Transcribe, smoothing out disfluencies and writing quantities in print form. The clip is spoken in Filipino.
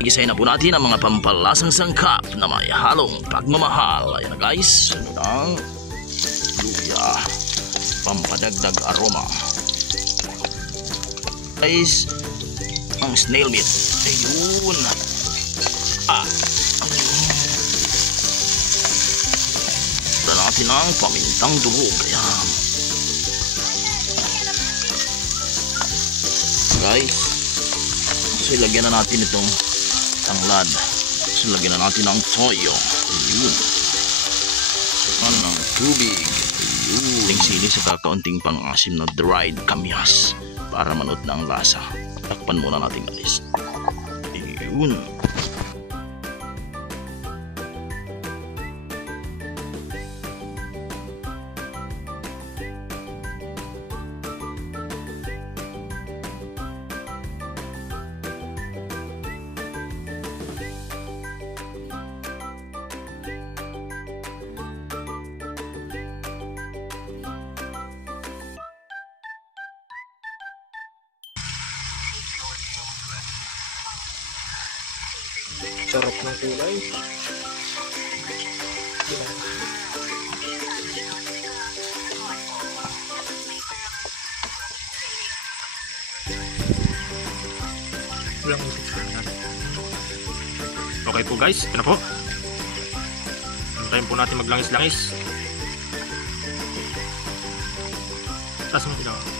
Gisahin na po natin ang mga pampalasang sangkap na may halong pagmamahal. Ayan na guys, sunod ang luya, pampadagdag aroma. Guys, ang snail meat. Ayun. Ito natin ang pamintang durog. Ayan. Guys, so ilagyan na natin itong tanglad. So lagyan na natin ng toyo. Ayun. Saan ng tubig. Ayun. Ting sili sa kakaunting pang-asim na dried kamyas para manood na ang lasa. Takpan muna natin guys. Ayun. Sarap ng kulay. Okay po guys, ito na po. Antayin po natin maglangis-langis. Taas mo ito.